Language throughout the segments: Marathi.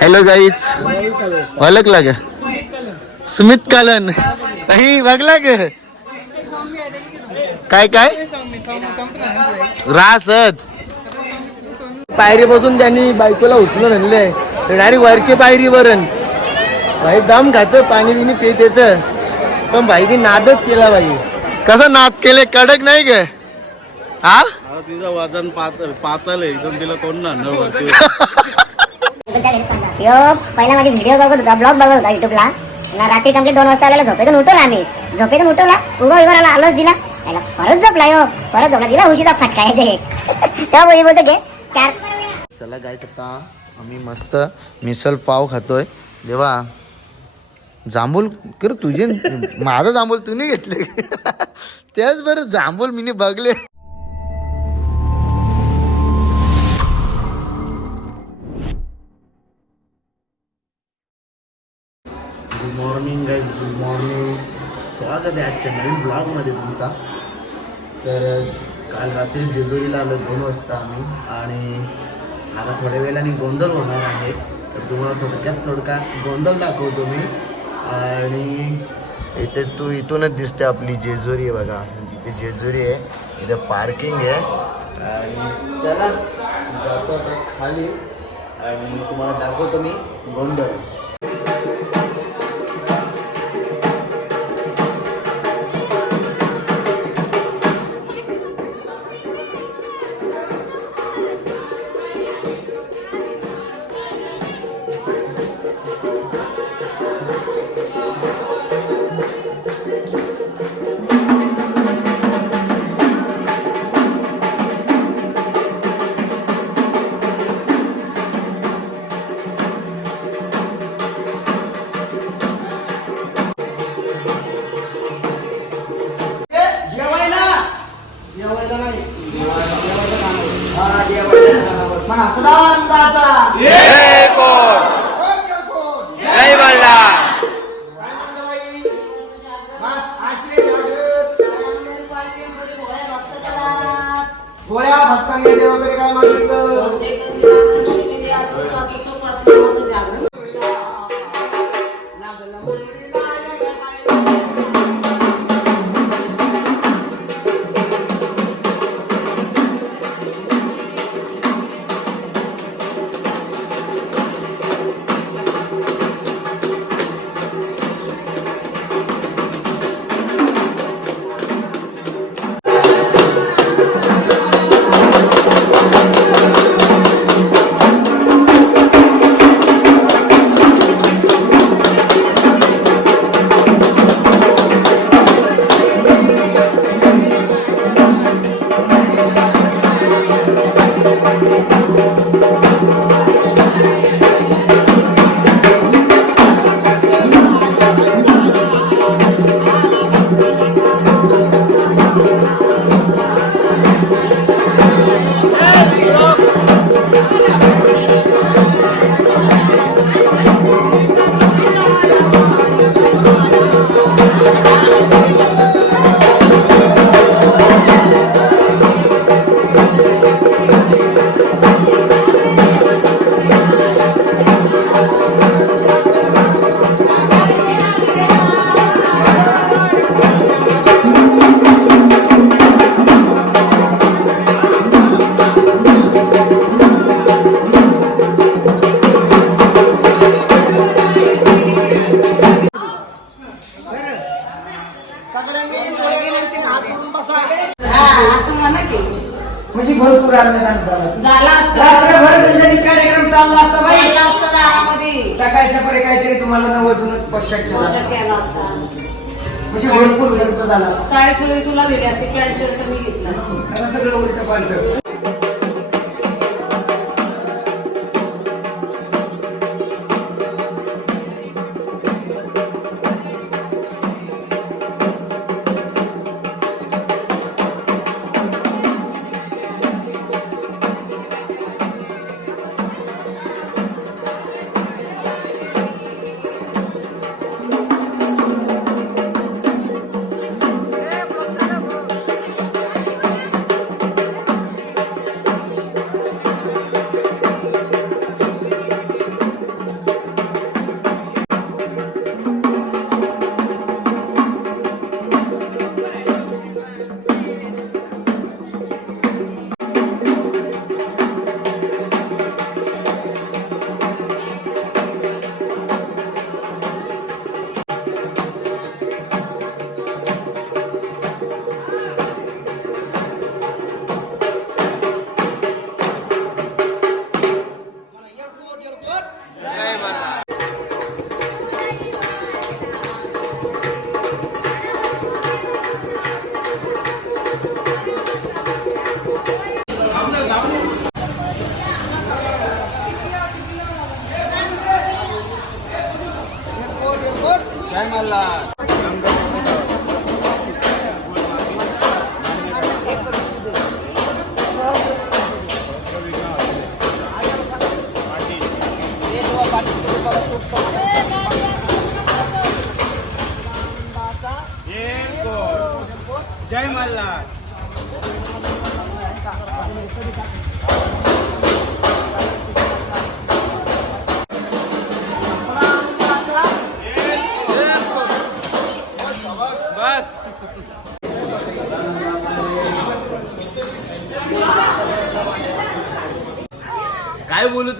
हॅलो गाईज ओळखला का सुमित कालन. नाही बघला का काय काय? रासत पायरी बसून त्यांनी बायकोला उचलून आणले डायरेक्ट वरची पायरी वरण भाई दम खात पाणी बिनी पेत येत. पण भाईनी नादच केला भाई. कसा नाद केले? कडक नाही ग. हा तिचं वजन पातळ पातळ आहे. एकदम तिला कोण ना यो पहिला माझे व्हिडिओ बघत होता ब्लॉग बघत होता युट्यूबला ना रात्री कंप्लीट दोन वाजता आलेला झोपेतून उठवला आम्ही. झोपेतून उठवला उभा उभा राहिला आलोच दिला. त्याला परत झोपला यो परत झोपला. दिला उशीचा फटका आहे तेव्हा बोली बोलतो घे चार. चला काय आता आम्ही मस्त मिसल पाव खातोय. देवा जांभूल कर तुझे माझा जांभूल नाही घेतले. त्याच बरं जांभूल मी Baghel. Good morning guys good morning स्वागत आहे आजच्या नवीन ब्लॉगमध्ये तुमचा. तर काल रात्री जेजुरीला आलो दोन वाजता आम्ही. आणि आता थोड्या वेळाने गोंधळ होणार आहे. तर तुम्हाला थोडक्यात थोडका गोंधळ दाखवतो मी. आणि इथे तू इथूनच दिसते आपली जेजुरी आहे बघा. इथे जेजुरी आहे इथे पार्किंग आहे. आणि चला जातो आता खाली. आणि तुम्हाला दाखवतो मी गोंधळ. झालं असतं. झाला असतं रात्रभर त्यांच्यानी कार्यक्रम चालला असता बाई चालला असतं दारामध्ये सकाळच्या परी काहीतरी तुम्हाला नवजून पोशाख केला असता. केला असता म्हणजे भरपूर खर्च झाला असता. साडी तुला दिली असते पॅन्ट शर्ट मी घेतला असते आता सगळं उलट पालट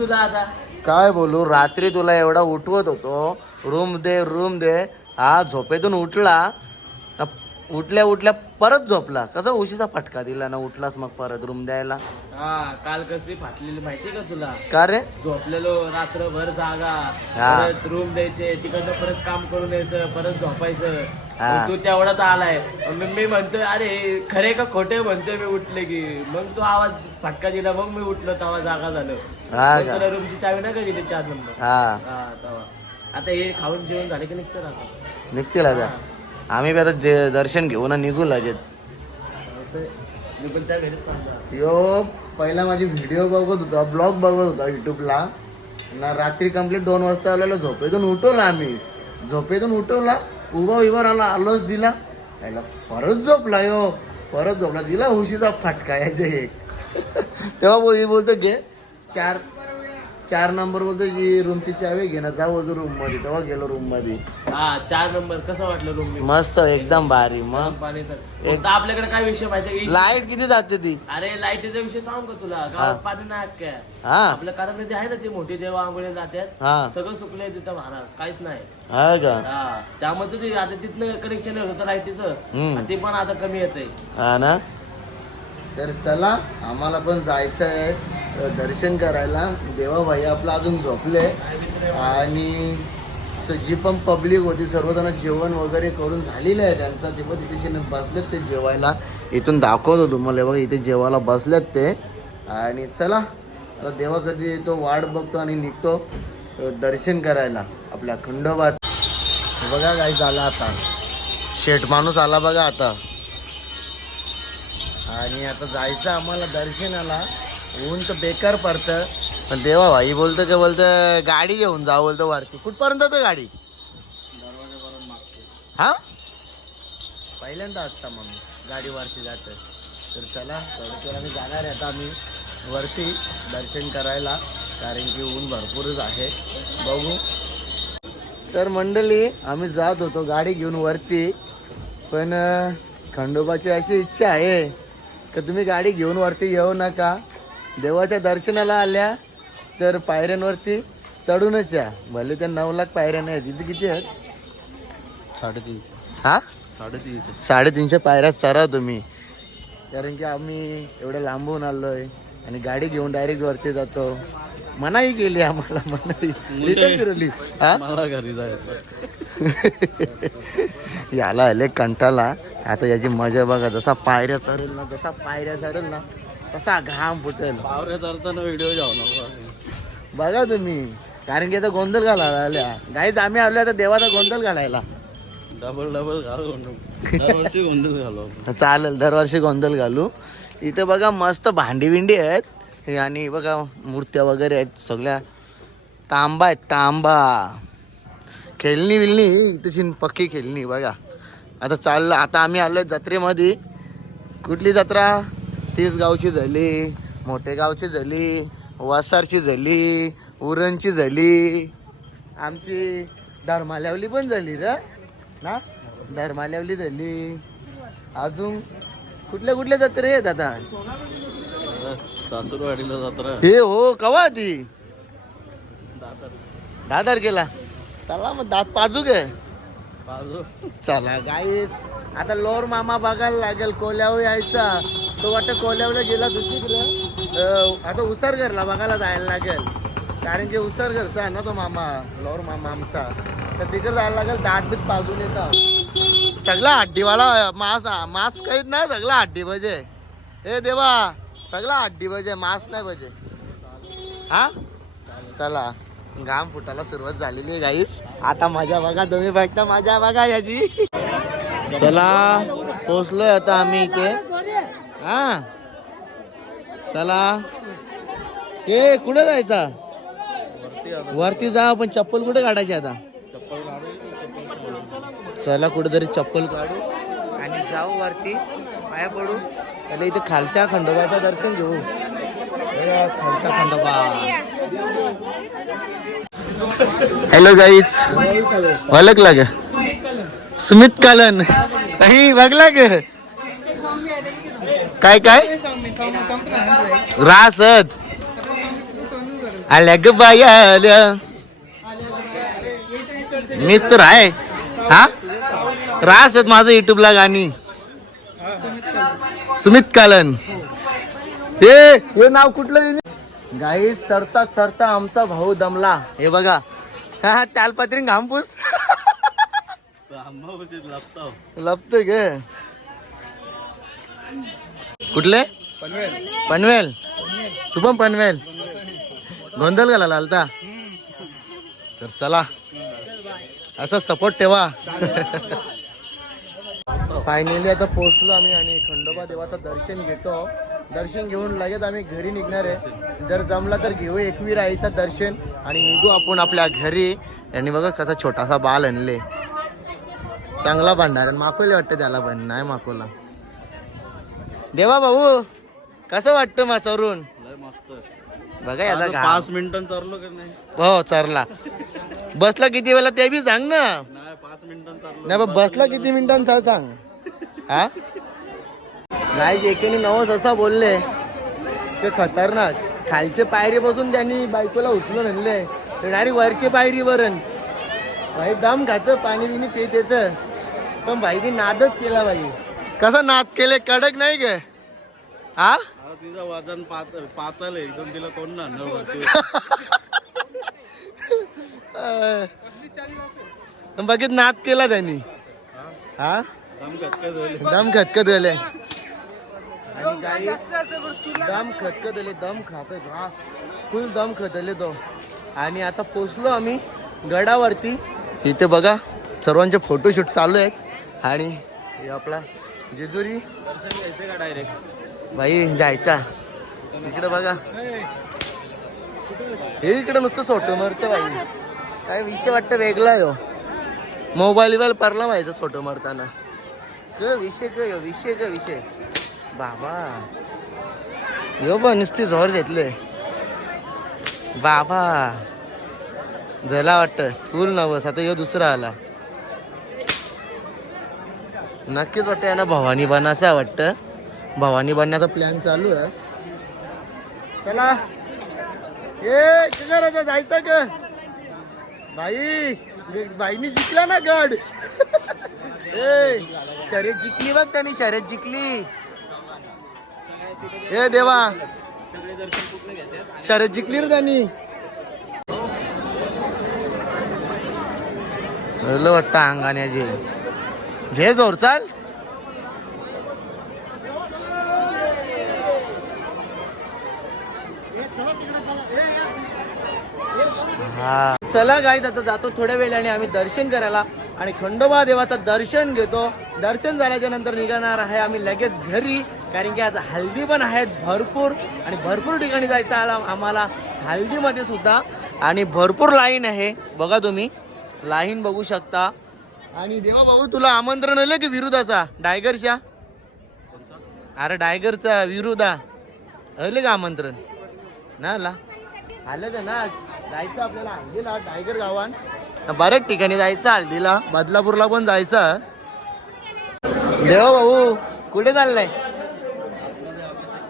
काय बोलू तुझा आता? काय बोलू रात्री तुला एवढा उठवत होतो. रूम दे रूम दे. हा झोपेतून उठला. उठल्या उठल्या परत झोपला. कसा उशीचा फटका दिला ना उठलास मग परत रूम द्यायला. हा काल कसली फाटलेली माहिती का तुला? का रे? झोपलेलो रात्रभर जागा. हा. परत रूम द्यायचे तिकडनं परत काम करून यायचं परत झोपायचं. हा. मग तू तेवढाच आलाय. मग मी म्हणतोय अरे खरे का खोटे? म्हणतोय मी उठले की. मग तू आवाज फटका दिला मग मी उठलो तेव्हा जागा झालो. हा मग का? तुला रूमची चावी नाही का दिली? चार नंबर हा. हा आता हे खाऊन जेवण झाले की निघतो ना आता. निघतील आता. आम्ही बी आता जे- दर्शन घेऊ ना निघू पण त्या घरीच चाललो यो पहिला माझी व्हिडिओ बघत होता ब्लॉग बघत होता युट्यूबला ना रात्री कंप्लीट दोन वाजता आलेलो झोपेतून उठवला आम्ही. झोपेतून उठवला उभा उभा राहिला आलोच दिला. परत झोपला यो परत झोपला. दिला उशीचा फटका यायचे एक. तेव्हा बोल बोलतो घे चार चार नंबर बोलतो जी रूमची चावी घे ना जाऊ रूममध्ये. तेव्हा गेलो रूममध्ये. हा चार नंबर कसं वाटलं रूम मी मस्त एकदम भारी मग. पाणी तर. फक्त आपल्याकडे काय विषय माहिती आहे का? लाइट किती जाते ती? अरे लाईटीचा विषय सांगू का तुला? गावात पाणी नाही काय हा. आपल्या कारण ते आहे ना ते मोठी देव आंघोळी जातात. हा. सगळं सुकलंय तिथं महाराज काहीच नाही. हा का? हा. ते आता तिथनं कनेक्शन होतं लाईटीचं हम्म. ते पण आता कमी येतंय. हा ना? तर चला आम्हाला पण जायचं आहे दर्शन करायला. देवाभाई आपला अजून झोपले. आणि जी पण पब्लिक होती सर्वजण जेवण वगैरे करून झालेलं आहे त्यांचा. ते पण तिथे बसलेत ते जेवायला. इथून दाखवतो तुम्हाला बघा इथे जेवायला बसलेत ते. आणि चला आता देवा कधी येतो वाट बघतो आणि निघतो दर्शन करायला. आपल्या खंडोबाच. बघा काय झालं आता. शेठ माणूस आला बघा आता. आणि आता जायचं आम्हाला दर्शनाला. ऊन तर बेकार पडतं. पण देवा भाई बोलतो का बोलतं गाडी घेऊन जाऊ बोलतो वरती. कुठपर्यंत तो गाडी? हा? पहिल्यांदा असता मग गाडी वरती जातं. तर चला थोडं आम्ही जाणार आहे आता आम्ही. वरती दर्शन करायला कारण की ऊन भरपूरच आहे. बघू. तर मंडळी आम्ही जात होतो गाडी घेऊन वरती. पण खंडोबाची अशी इच्छा आहे. का तुम्ही गाडी घेऊन वरती येऊ नका. देवाच्या दर्शनाला आल्या तर पायऱ्यांवरती चढूनच या. भले त्या नऊ लाख पायऱ्या नाही तिथे किती आहेत? साडेतीनशे. हा? साडेतीनशे. साडेतीनशे पायऱ्यात चरा तुम्ही. कारण की आम्ही एवढं लांबून आलोय आणि गाडी घेऊन डायरेक्ट वरती जातो. मनाई केली आम्हाला मनाई. रिटर्न फिरवली. हा? मला घरी जायचं. याला आले कंटाला. आता याची मजा बघा जसा पायऱ्या चढेल ना जसा पायऱ्या चढेल ना तसा घाम फुटेल. पावऱ्या चढताना व्हिडिओ जाऊ नको. बघा तुम्ही. कारण की आता गोंधळ घालायला आल्या. गाईच आम्ही आलो आता देवाचा गोंधळ घालायला. डबल डबल घालू दरवर्षी गोंधळ घालू. चालेल दरवर्षी गोंधळ घालू. इथे बघा मस्त भांडी विंडी आहेत. हे आणि बघा मूर्त्या वगैरे आहेत सगळ्या. तांबा आहेत तांबा. खेळणी विलणी तशी पक्की खेळणी बघा. आता चाललं आता आम्ही आलो जत्रेमध्ये. कुठली जत्रा? तीच गावची झाली मोठे गावची झाली वासारची झाली उरणची झाली. आमची धर्माल्यावली पण झाली र ना? धर्माल्यावली झाली. अजून कुठल्या कुठल्या जत्रे आहेत आता? सासूरवाडीला जत्रा. हे हो कवा ती? दहा तारखेला. चला मग दात पाजू गे बाजू चला गाईच आता लोर मामा बघायला लागेल कोल्यावर यायचा. तो वाटतं कोल्यावला गेला दुसरीकडे. आता उसरगरला बघायला जायला लागेल. कारण की उसरगरचा आहे ना तो मामा लोर मामा आमचा तर तिकडे जायला लागेल दात बीत पाजून येतात. सगळा हड्डीवाला मास मास काहीच नाही सगळा हड्डी पाहिजे हे देवा. सगळा हड्डी बजे मास नाही बजे हा? चला घाम फुटायला सुरुवात झालेली आहे गाईस आता मजा बघा तुम्ही बघता मजा बघा याची. चला पोचलोय आता आम्ही इथे. हा? चला. ए कुठे जायचा? वरती जा पण चप्पल कुठे काढायची आता? चला कुठेतरी चप्पल काढू आणि जाऊ वरती. पाया पडू. त्याला इथे खालच्या खंडोबाचं दर्शन घेऊ. बघा, खालचा खंडोबा. हॅलो गाईच ओळखला ग सुमित कालन. काही बघला ग काय काय? रासत आल्या ग बाय आल्या. मीच तर आहे. हा? रास आहेत माझं युट्यूबला गाणी. सुमित कालन. हे हे नाव कुठलं गाई चरता चरता आमचा भाऊ दमला. हे बघा. हा तालपत्री घामपूस. लपतो ग. कुठले? पनवेल. तू पण पनवेल. गोंधळ घाला लालता. तर चला. असा सपोर्ट ठेवा. फायनली आता पोहोचलो आम्ही आणि खंडोबा देवाचं दर्शन घेतो. दर्शन घेऊन लगेच आम्ही घरी निघणार आहे. जर जमला तर घेऊ एकवीर आईचं दर्शन आणि निघू आपण आपल्या घरी. यांनी बघा कसा छोटासा बाल आणले. चांगला भांडार आणि माकोले वाटतं त्याला पण नाही माकोला. देवा भाऊ कसं वाटतं माचवरून? बघा घाम. पाच मिनिटं का नाही? हो चरला बसला किती वेळा ते बी सांग ना. नाही पण बसला किती मिनिटांचा सांग. हा? नाही एकेने नवस असा बोलले ते खतरनाक. खालचे पायरी बसून त्यांनी बायकोला उचलून आणले. डायरेक्ट वरची पायरी वरण भाई दम खात पाणी बिनी पित येत. पण भाईनी नादच केला बाई कसा नाद केले? कडक नाही ग. हा? तिचं वजन पातळ पातळ आहे. एकदम तिला कोण ना बघित नाद केला त्यांनी. हा? दम खतखत गेले आणि गाई दम खतखत आले दम खात घास. फुल दम खतले तो. आणि आता पोचलो आम्ही गडावरती. इथे बघा सर्वांचे फोटोशूट चालू आहेत. आणि हे आपला जेजुरी. डायरेक्ट भाई जायचा. इकडे बघा. हे इकडे नुसतं सोटो मारतं बाई काय विषय वाटतं वेगळा आहे हो. मोबाईल बिबाईल परला व्हायचं फोटो मारताना. क विषय क विषय क विषय. बाबा. यो बा नुसती झोर घेतले. बाबा. झाला वाटतं. फुल नवस. आता यो दुसरा आला. नक्कीच वाटतं यांना भवानी बनायचा वाटतं. भवानी बनण्याचा प्लॅन चालू आहे. चला. ए करायचं जायचं का बाई. म्हणजे बाईनी जिंकला ना गड. ए शर्यत जिंकली बघ त्याने शर्यत जिंकली. ए देवा. शर्यत जिंकली रे त्यांनी. झालं अंगाने अंगाण्याचे झे जोर चाल हा. चला गाईज आता जातो थोड्या वेळाने आम्ही दर्शन करायला. आणि खंडोबा देवाचं दर्शन घेतो. दर्शन झाल्याच्यानंतर निघणार आहे आम्ही लगेच घरी. कारण की आज हल्दी पण आहेत भरपूर. आणि भरपूर ठिकाणी जायचं आला आम्हाला हल्दीमध्ये सुद्धा. आणि भरपूर लाईन आहे. बघा तुम्ही. लाईन बघू शकता. आणि देवा भाऊ तुला आमंत्रण आलं की विरुदाचा? डायगरच्या अरे डायगरचा विरुदा. आलं का आमंत्रण? ना आला. आलं तर ना आज. जायचं आपल्याला हल्दीला टायगर गावात बऱ्याच ठिकाणी जायचं हल्दीला. बदलापूरला पण जायचं. देवा भाऊ कुठे चाललाय?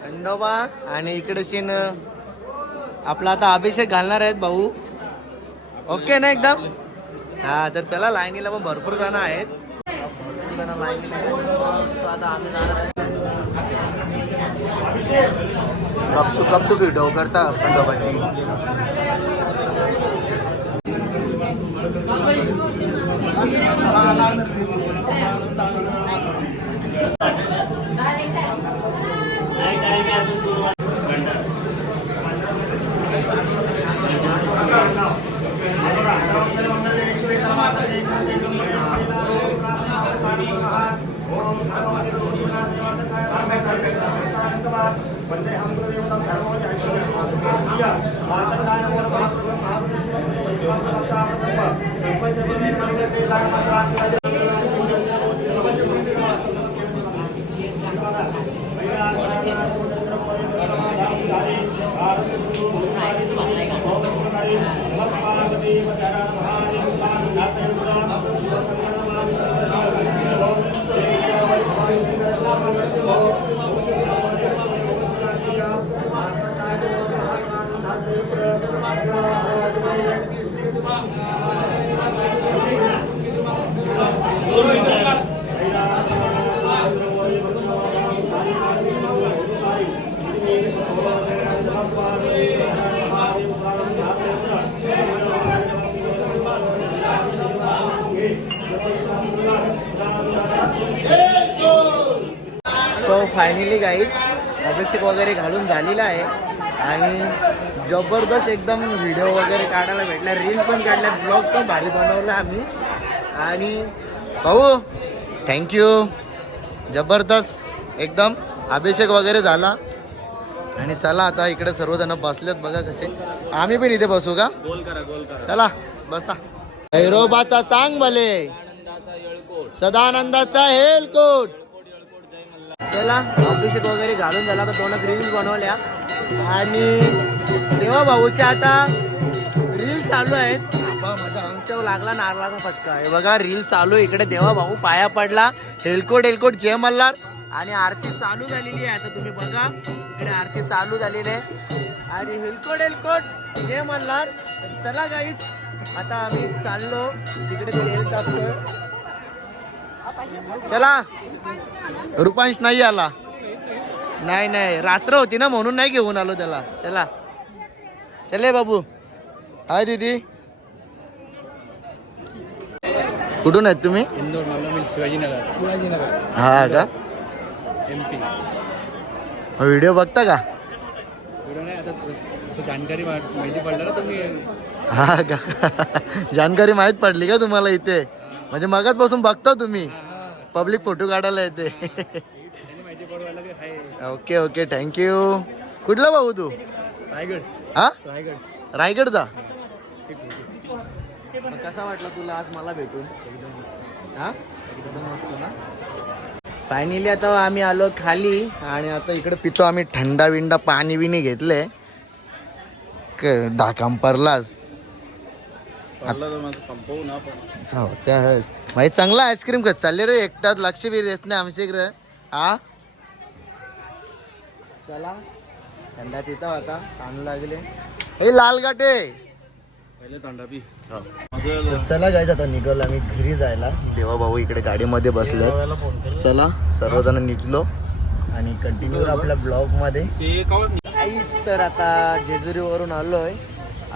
खंडोबा आणि इकडे सीन. आपला आता अभिषेक घालणार आहेत भाऊ. ओके ना एकदम? हा तर चला लाईनीला पण भरपूर जण आहेत. भरपूर जण लाईनीला आता आम्ही जाणार व्हिडिओ करता खंडोबाची. Thank you. गाईज अभिषेक वगैरे घालून झालेला आहे. आणि जबरदस्त एकदम व्हिडिओ वगैरे काढायला भेटला. रील पण काढल्या ब्लॉग पण भारी बनवला आम्ही. आणि भाऊ थँक्यू जबरदस्त एकदम अभिषेक वगैरे झाला. आणि चला आता इकडे सर्वजण बसलेत बघा कसे. आम्ही पण इथे बसू का? गोल करा गोल करा. चला बसा. भैरोबाचा चांग भले. सदानंदाचा हेलकोट. चला अभिषेक वगैरे घालून झाला तर दोन रील्स बनवल्या. आणि देवा भाऊच्या आता रील चालू आहेत. माझ्या लागला नारळाचा फटका. हे बघा रील चालू इकडे देवा भाऊ पाया पडला. हेलकोट हेलकोट जे मल्हार. आणि आरती चालू झालेली आहे. आता तुम्ही बघा इकडे आरती चालू झालेली आहे. आणि हेलकोट हेलकोट जे मल्हार. चला गाईच आता आम्ही चाललो. तिकडे तेल टाकतोय चला. रुपांश नाही आला. नाही नाही. रात्र होती ना म्हणून नाही घेऊन आलो त्याला. चला. चले बाबू. हाय दीदी. कुठून आहेत तुम्ही? इंदोर मला शिवाजीनगर. शिवाजीनगर. हा का? M P. व्हिडिओ बघता का? जानकारी माहिती पडलं ना तुम्ही. हा का? जानकारी माहीत पडली का तुम्हाला इथे? म्हणजे मगाच पासून बघता तुम्ही. पब्लिक फोटो काढायला येते. ओके ओके थँक्यू कुठला भाऊ तू? रायगड. हा? रायगड. रायगडचा? कसा वाटला तुला आज मला भेटून? हा? फायनली आता आम्ही आलो खाली आणि आता इकडे पितो आम्ही थंडा विंडा पाणी बिणी घेतले डाकाम परलास त्या माहिती चांगला आईस्क्रीम खात. चालले रे एकटात लक्ष बी देत नाही आमच्या इकडे हा चला. थंडा पिता आता तांदूळ लागले. हे लाल गाठे पहिले चला गायचं आता निघालो आम्ही घरी जायला. देवा भाऊ इकडे गाडीमध्ये बसले चला सर्वजण निघलो. आणि कंटिन्यू आपल्या ब्लॉगमध्ये. तर आता जेजुरीवरून आलोय.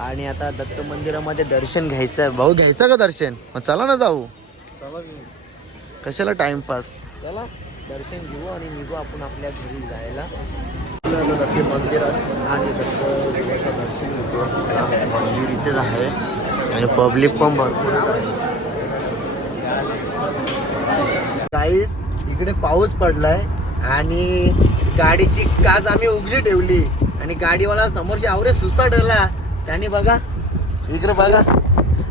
आणि आता दत्त मंदिरामध्ये दर्शन घ्यायचं आहे. भाऊ घ्यायचं का दर्शन? मग चला ना जाऊ. कशाला टाइमपास चला दर्शन घेऊ आणि निघू आपण आपल्या घरी जायला. आलो दत्त मंदिरात आणि दत्त दर्शन घेतो. मंदिर इथेच आहे. आणि पब्लिक पण भरपूर आहे. काहीच इकडे पाऊस पडलाय आणि गाडीची काच आम्ही उघडी ठेवली. आणि गाडीवाला समोरची आवरे सुसाडला त्याने बघा इकडे बघा.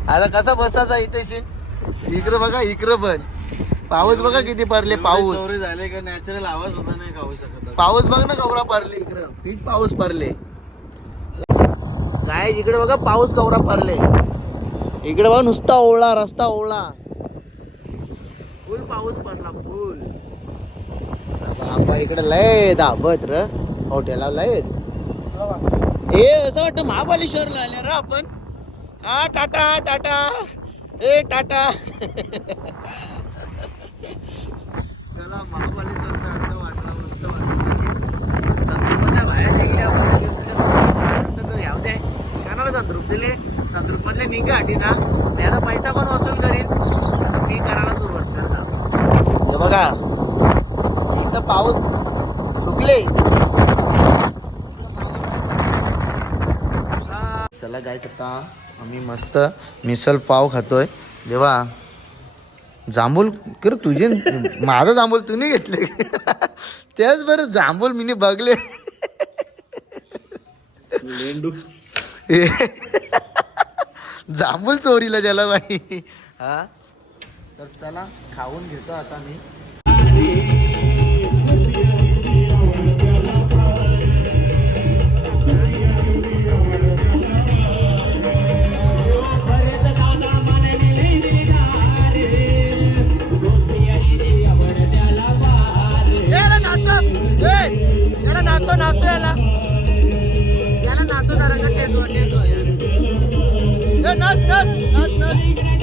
आता कसा बसायचा इथे इकडे बघा इकडे पण. पाऊस बघा किती पडले पाऊस. झाले का नॅचरल आवाज होता नाही खाऊ शकत पाऊस बघ ना कवरा पडले इकडं. पीठ पाऊस पडले. काय इकडे बघा पाऊस कवरा पडले. इकडे बघा नुसता ओळा रस्ता ओळा फुल पाऊस पडला फुल बाबा इकडे लय दाबत र. हॉटेलला लय. ए असं वाटतं महाबळेश्वरला आले र आपण. हा टाटा टाटा. ए टाटा. त्याला महाबळेश्वरचा असं वाटलं मस्त वाटलं संतृप्तच्या बाहेर निघले आपण दिवसाच्या आनंद तर दे. कानाला दिले. निघा आठी ना? त्याचा पैसा पण वसूल करीन. आता मी करायला सुरुवात करता हे बघा एकदा पाऊस सुकले चला जायचं आता आम्ही मस्त मिसल पाव खातोय. देवा जांभूल कर तुझे माझा जांभूल तू नाही घेतले. त्याच बरं जांभूल मी बघले जांभूल चोरीला ज्याला बाई. हा? तर चला खाऊन घेतो आता मी. याला नाचो नाचो याला. याला नाचो जरा का टेजो टेजो यार नाच नाच नाच नाच.